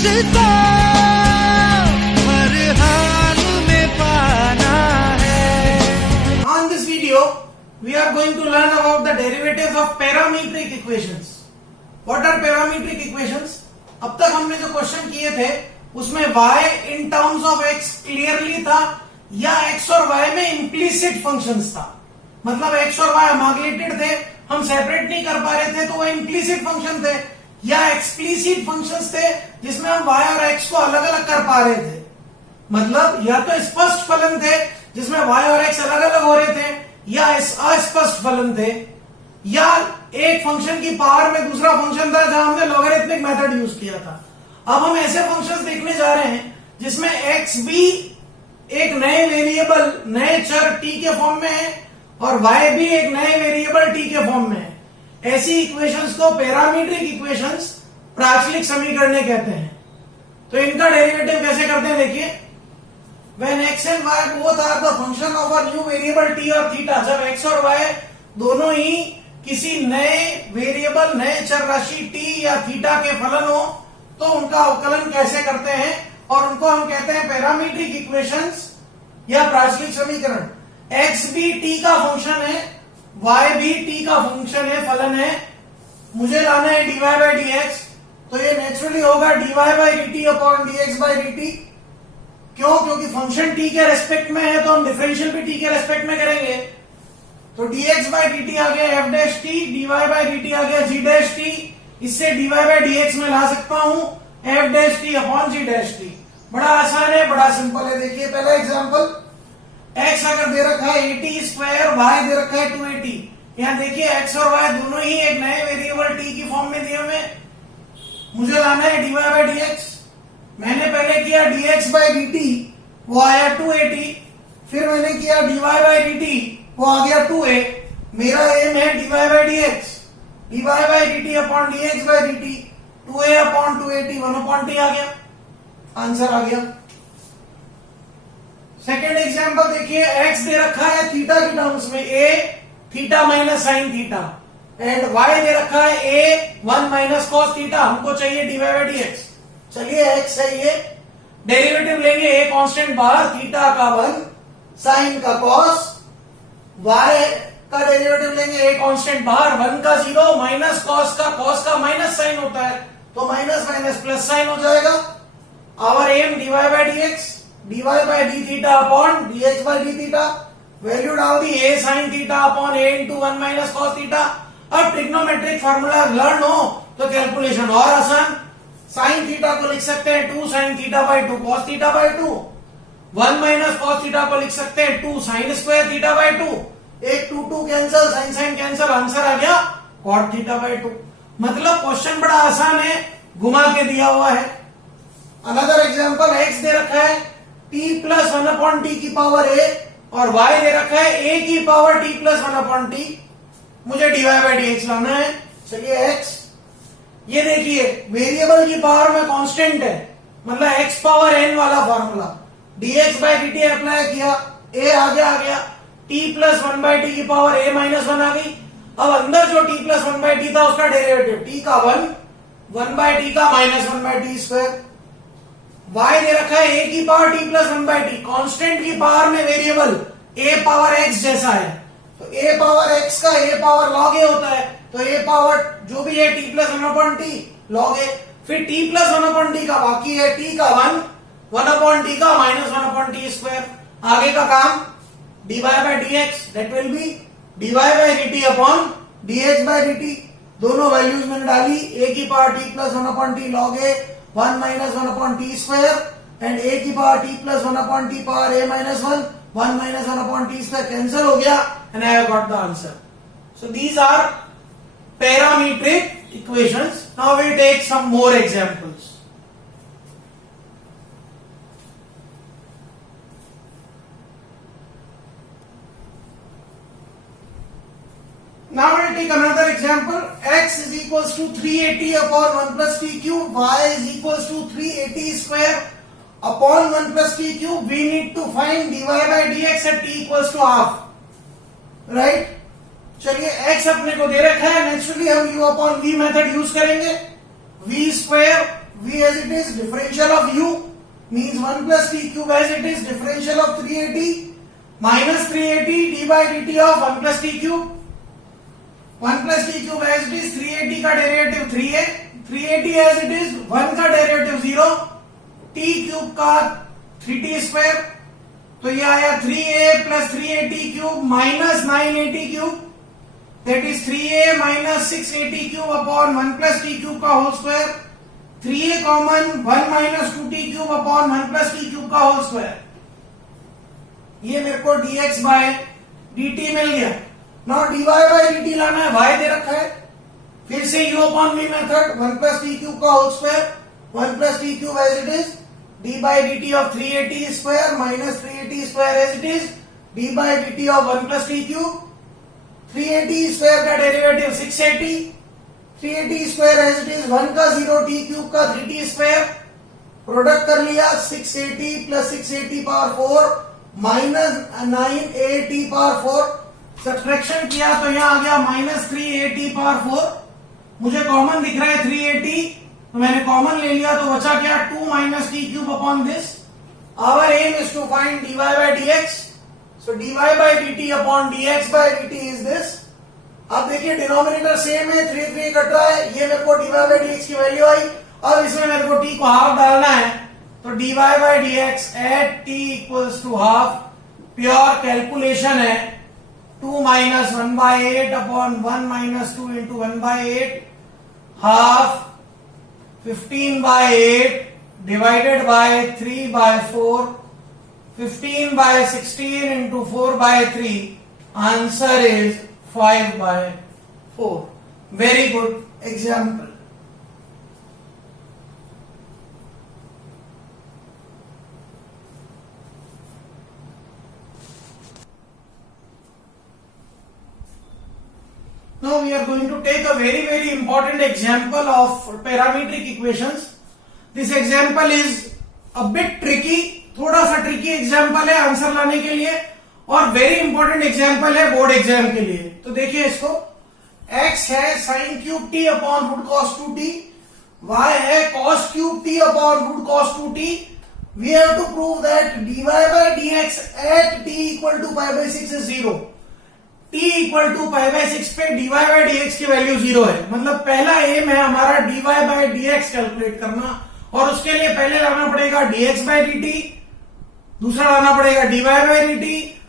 उसको हर हाल में पाना है। On this video, we are going to learn about the derivatives of parametric equations. What are parametric equations? अब तक हमने जो क्वेश्चन किए थे उसमें y in terms of x clearly था या x और y में इम्प्लीसिट फंक्शंस था। मतलब x और y अमागलेटेड थे, हम सेपरेट नहीं कर पा रहे थे तो वो इम्प्लीसिट फंक्शन थे, या एक्सप्लिसिट फंक्शंस थे जिसमें हम y और x को अलग अलग कर पा रहे थे। मतलब या तो स्पष्ट फलन थे जिसमें y और x अलग अलग हो रहे थे, या अस्पष्ट फलन थे, या एक फंक्शन की पावर में दूसरा फंक्शन था जहां हमने लॉगरिथमिक मेथड यूज किया था। अब हम ऐसे फंक्शंस देखने जा रहे हैं जिसमें x भी एक नए वेरिएबल नए चर t के फॉर्म में है और y भी एक नए वेरिएबल t के फॉर्म में है। ऐसी इक्वेशंस को पैरामीट्रिक इक्वेशंस, प्राचलिक समीकरण कहते हैं। तो इनका डेरिवेटिव कैसे करते हैं देखिए। When x and y both are the function of a new variable t और थीटा, जब x और y दोनों ही किसी नए वेरिएबल नए चर राशि t या थीटा के फलन हो तो उनका अवकलन कैसे करते हैं, और उनको हम कहते हैं पैरामीट्रिक इक्वेशंस या प्राचलिक समीकरण। x भी t का फंक्शन है, y भी t का फंक्शन है, फलन है। मुझे लाना है dy बाई dx, तो ये नेचुरली होगा dy by dt upon dx by dt। क्यों? क्योंकि फंक्शन t के रेस्पेक्ट में है तो हम डिफरेंशियल भी t के रेस्पेक्ट में करेंगे। तो dx बाई dt आ गया f dash t, dy by dt आ गया g डैश t। इससे dy बाई dx में ला सकता हूं f dash t upon g dash t। बड़ा आसान है, बड़ा सिंपल है। देखिए पहला एग्जांपल, x अगर दे रखा है 80 स्क्वायर, y दे रखा है 280। यहाँ देखिए x और y दोनों ही एक नए वेरिएबल t की फॉर्म में दिए हुए। मुझे लाना है dy बाई dx। मैंने पहले किया dx बाई dt, वो आया 280। फिर मैंने किया dy बाई dt, वो आ गया 2a। मेरा एम है dy by dx, dy by dt upon dx by dt, 2a upon 280, 1 upon t आ गया, आंसर आ गया। सेकेंड एग्जाम्पल देखिए, x दे रखा है थीटा की टर्म्स में a theta minus sine theta, and y दे रखा है a 1 माइनस कॉस थीटा। हमको चाहिए dy बाई dx। चलिए x है ये, डेरिवेटिव लेंगे a कांस्टेंट बाहर, थीटा का 1, साइन का कॉस, y का डेरिवेटिव लेंगे a कांस्टेंट बाहर, 1 का 0 माइनस कॉस का माइनस साइन होता है तो माइनस माइनस प्लस साइन हो जाएगा। Our aim dy by dx, dy by d theta upon dx by d theta. Value डाल दी a sine theta upon a into 1 minus cos theta. अब trigonometric formula learn हो तो calculation और आसान। Sine theta को लिख सकते हैं 2 sine theta by 2 cos theta by 2। 1 minus cos theta को लिख सकते हैं 2 साइन स्क्वायर थीटा बाई 2। एक 2 cancel, sine sine cancel, answer आ गया कॉट थीटा बाई 2। मतलब क्वेश्चन बड़ा आसान है, घुमा के दिया हुआ है। अनदर एग्जांपल, x दे रखा है t प्लस 1 अपॉन टी की पावर a और y दे रखा है a की power t plus 1 upon T. मुझे dy बाई dx लाना है। चलिए x, ये देखिए वेरिएबल की पावर में कांस्टेंट है, मतलब x पावर n वाला formula. dx by dt apply किया, a आ गया t प्लस 1 बाई टी की पावर a माइनस 1 आ गई। अब अंदर जो t प्लस 1 बाई टी था उसका डेरिवेटिव, t का 1 बाई टी का minus 1 by T square. y दे रखा है a की power t plus 1 by T, constant की पावर में वेरिएबल a पावर x जैसा है तो a पावर x का a पावर log a होता है, तो a पावर जो भी है t plus 1 upon T log a। फिर t प्लस 1 अपॉन टी का बाकी है t का 1 अपॉन टी का माइनस 1 अपॉन टी स्क्वायर। आगे का काम dy by dx, that will be dy by dt upon dx by dt। दोनों वैल्यूज मैंने डाली, a की power t plus 1 upon T log a 1 minus 1 upon t square, and a की power t plus 1 upon t power a minus 1 minus 1 upon t square cancel हो गया, and I have got the answer. So these are parametric equations. Now we take some more examples. Now we'll take another example. X is equals to 380 upon 1 plus t cube. Y is equals to 380 square upon 1 plus t cube. We need to find dy by dx at t equals to half. Right? चलिए x अपने को दे रखा है, naturally हम u upon v method use करेंगे। v square v as it is, differential of u means 1 plus t cube as it is, differential of 380 minus 380 d by dt of 1 plus t cube. 1 plus t cube as it is, 380 का derivative 3a, 380 as it is, 1 का derivative 0, t cube का 3t square, तो ये आया 3a plus 380 cube minus 980 cube, that is 3a minus 680 cube upon 1 plus t cube का whole square, 3a common 1 minus 2t cube upon 1 plus t cube का whole square. ये मेरे को dx by dt मिल गया. Now dy by dt लाना है, y दे रखा है, फिर से u upon v method, 1 plus t cube का whole square, 1 plus t cube as it is, d by dt of 380 square minus 380 square as it is, d by dt of 1 plus t cube, 380 square का derivative 680, 380 square as it is, 1 का 0, t cube का 3t square, product कर लिया, 680 plus 680 power 4 minus 980 power 4, subtraction किया तो यहाँ आ गया minus 380 power 4, मुझे कॉमन दिख रहा है 380, तो मैंने कॉमन ले लिया, तो बचा क्या 2 minus t cube upon this. Our aim is to find dy by dx. So dy by dt upon dx by dt is this. अब देखिए डिनोमिनेटर सेम है, 3 3 कट रहा है, ये मेरे को dy by dx की वैल्यू आई. अब इसमें मेरे को t को हाफ डालना है, तो dy by dx at t equals to half, pure calculation है, 2 minus 1 by 8 upon 1 minus 2 into 1 by 8, half 15 by 8 divided by 3 by 4, 15 by 16 into 4 by 3, answer is 5 by 4. Very good example. Now we are going to take a very important example of parametric equations. This example is a bit tricky, थोड़ा सा tricky example है answer लाने के लिए, और very important example है board exam के लिए. तो देखिए इसको, x है sin cube t upon root cos 2t, y है cos cube t upon root cos 2t. We have to prove that dy by dx at t equal to pi by 6 is 0. t equal to pi by 6 पे dy by dx की value 0 है. मतलब पहला M है हमारा dy by dx calculate करना, और उसके लिए पहले लाना पड़ेगा dx by dt, दूसरा लाना पड़ेगा dy by dt,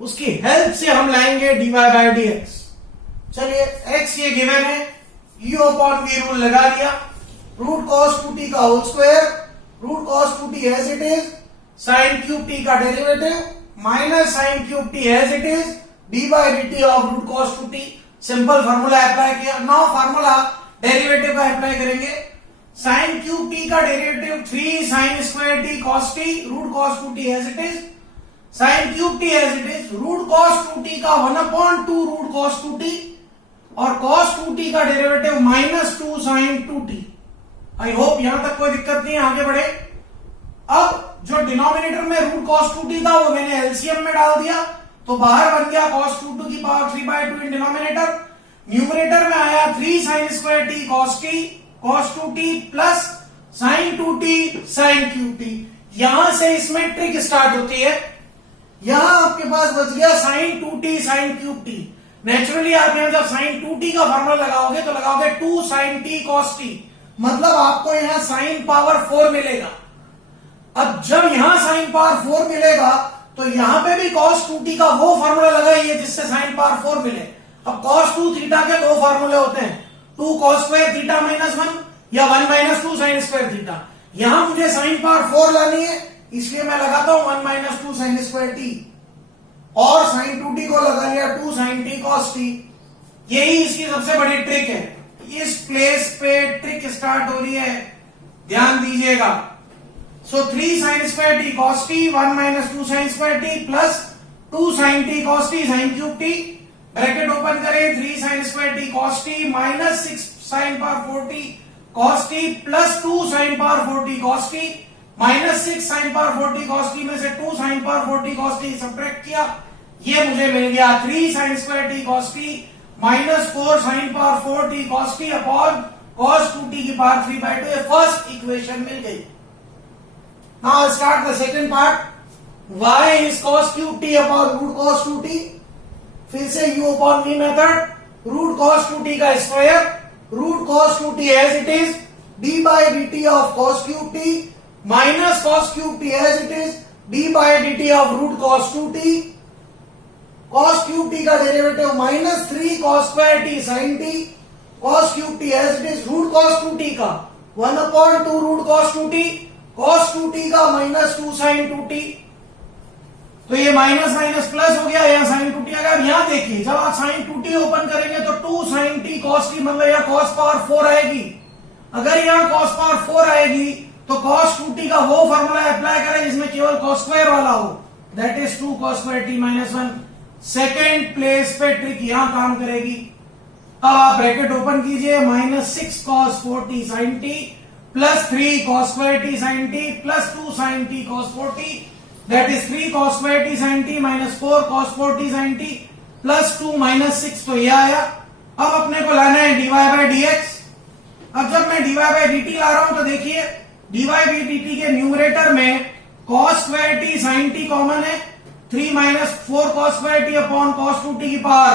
उसकी हेल्प से हम लाएंगे dy by dx. चलिए x ये गिवन है, u अपॉन v रूल लगा लिया, रूट cos 2t का whole square, root cos 2t as it is, sin cube t का derivative minus sin cube t as it is, d by dt of root cos 2t. Simple formula apply किया. Now formula derivative का apply करेंगे. sin cube t का derivative 3 sin square t cos t, root cos 2t as it is, sin cube t as it is, root cos 2t का 1/2 root cos 2t, और cos 2t का derivative minus 2 sin 2t. I hope यहां तक कोई दिक्कत नहीं है, आगे बढ़े. अब जो डिनोमिनेटर में रूट cos 2t था वो मैंने एलसीएम में डाल दिया, तो बाहर बन गया cos 2 की power 3 by 2 in denominator. Numerator में आया 3 sin square t cos 2t plus sin 2t sin cube t. यहां से इसमें ट्रिक स्टार्ट होती है. यहां आपके पास बच गया sin 2t sin cube t. Naturally आप यहां जब sin 2t का फॉर्मूला लगाओगे तो लगाओगे 2 sin t cos t, मतलब आपको यहां sin पावर 4 मिलेगा. अब जब यहां sin पावर 4 मिलेगा तो यहां पे भी cos 2t का वो फार्मूला लगाइए जिससे sin पावर 4 मिले. अब cos 2 थीटा के दो फार्मूले होते हैं, 2 cos स्क्वायर थीटा माइनस 1 या 1 माइनस 2 sin स्क्वायर थीटा. यहां मुझे sin पावर 4 लानी है, इसलिए मैं लगाता हूं 1 माइनस 2 sin स्क्वायर t, और sin 2t को लगा लिया 2 sin t cos t. यही इसकी सबसे बड़ी ट्रिक है. इस प्लेस पे ट्रिक स्टार्ट हो रही है, ध्यान दीजिएगा. So 3 sin square t cos t, 1 minus 2 sin square t plus 2 sin t cos t sin cube t. Bracket open करें, 3 sin square t cos t minus 6 sin power 4 t cos t plus 2 sin power 4 t cos t minus 6 sin power 4 t cos t में से 2 sin power 4 t cos t subtract किया, ये मुझे मिल गया 3 sin square t cos t minus 4 sin power 4 t cos t upon cos 2t की power 3/2, ये first equation मिल गई। Now start the second part. y is cos cube t upon root cos 2t, फिर से u upon v method, root cos 2t का square, root cos 2t as it is, d by dt of cos cube t minus cos cube t as it is, d by dt of root cos 2t, cos cube t का derivative minus 3 cos square t sin t, cos cube t as it is, root cos 2t का 1/2 root cos 2t, cos 2t का minus 2 sin 2t। तो ये minus minus plus हो गया, यहाँ sin 2t आ गया। अब यहाँ देखिए, जब आप sin 2t ओपन करेंगे तो 2 sin t cos t, मतलब यहाँ cos पावर 4 आएगी। अगर यहाँ cos पावर 4 आएगी तो cos 2t का वो फॉर्मूला अप्लाई करें जिसमें केवल cos स्क्वायर वाला हो, that is 2 cos square t minus 1। Second place पे ट्रिक यहां काम करेगी। अब आप ब्रैकेट ओपन कीजिए, minus 6 cos 4t sin t plus 3 cos square t sin t plus 2 sin t cos 4t, that is 3 cos square t sin t minus 4 cos 4t sin t plus 2 minus 6, तो यह आया। अब अपने को लाना है dy by dx। अब जब मैं dy बाई dt ला रहा हूं तो देखिए, dy बाई dt के न्यूमरेटर में cos square t sin t common है, 3 minus 4 cos square t upon cos 2t की पावर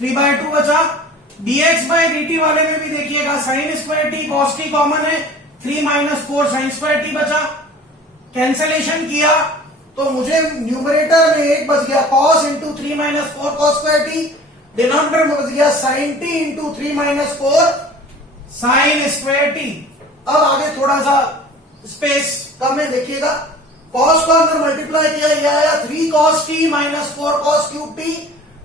3/2 बचा। dx बाई dt वाले में भी देखिएगा, sin square t cos t common है, 3 माइनस 4 sin स्क्वायर t बचा। कैंसलेशन किया तो मुझे न्यूमरेटर में एक बच गया cos into 3 minus 4 cos square t, denominator में बच गया sin t into 3 minus 4 sin square t। अब आगे थोड़ा सा स्पेस कम है, देखिएगा cos को अंदर मल्टीप्लाई किया, यह आया 3 cos t minus 4 cos cube t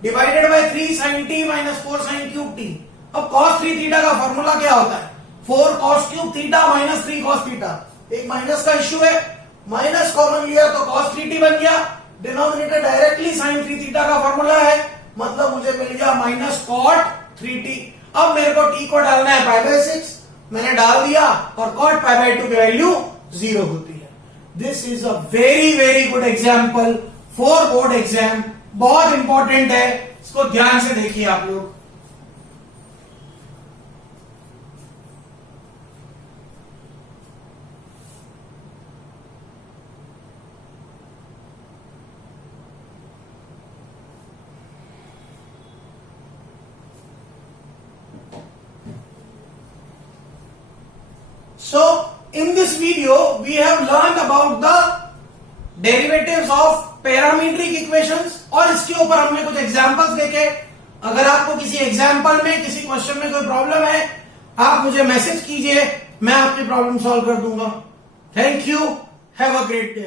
divided by 3 sin t minus 4 sin cube t। अब cos 3 थीटा का फॉर्मूला क्या होता है, 4 cos cube theta minus 3 cos theta. एक माइनस का इश्यू है, माइनस कॉमन लिया तो cos 3t बन गया, डिनोमिनेटर डायरेक्टली sin 3 थीटा का फॉर्मूला है, मतलब मुझे मिल गया माइनस cot 3t। अब मेरे को t को डालना है π/6, मैंने डाल दिया और cot π/2 की वैल्यू 0 होती है। This is a very very good example for board exam, बहुत इंपॉर्टेंट है, इसको ध्यान से देखिए आप लोग। So, in this video, we have learned about the derivatives of parametric equations और इसके ऊपर हमने कुछ एग्जांपल्स देखे। अगर आपको किसी एग्जांपल में, किसी क्वेश्चन में कोई प्रॉब्लम है, आप मुझे मैसेज कीजिए, मैं आपकी प्रॉब्लम सॉल्व कर दूंगा। Thank you, have a great day.